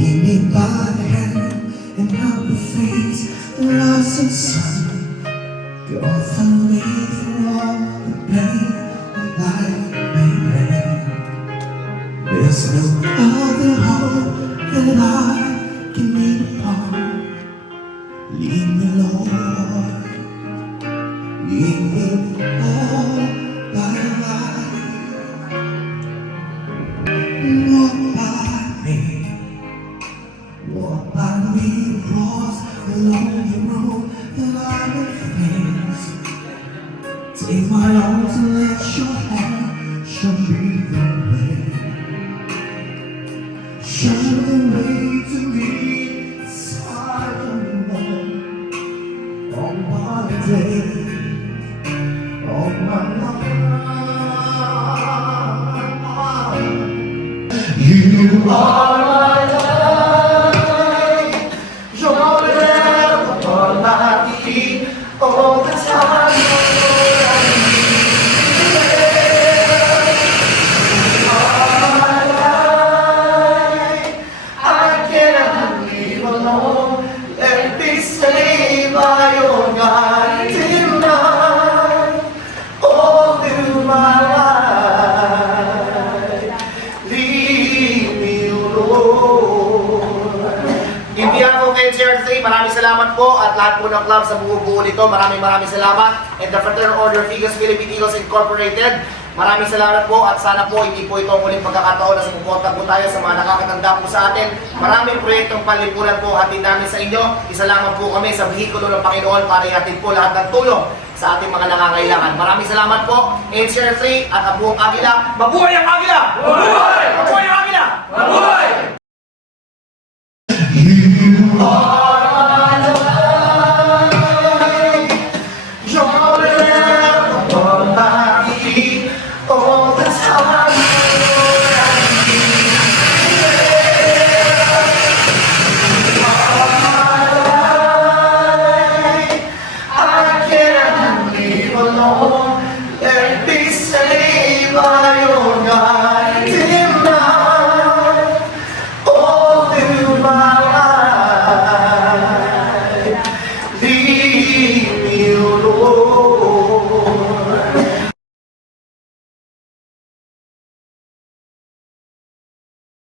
Lead me by the hand and help me face the loss and sun. Go through me through all the pain that life may bring. There's no other hope that I can lean upon. Lead me, Lord, lead me all by life. Walk by me across the lonely road that I will face. Take my arms and let your hand show me the way. Show the way to me, silent on my day, on my life. You are my life. You're there upon my feet all the time. Maraming salamat po at lahat po ng club sa buo-buo nito. Maraming salamat. And the Fraternal Order of Eagles Philippine Eagles Incorporated. Maraming salamat po at sana po hindi po ito ang uling pagkakataon na sumuporta po tayo sa mga nakakatanda po sa atin. Maraming proyektong panlipunan po hatid namin sa inyo. Isa lamang po kami sa bihikulo ng Panginoon para ihatid po lahat ng tulong sa ating mga nangangailangan. Maraming salamat po. HR3 at ang buong Agila. Mabuhay ang Agila!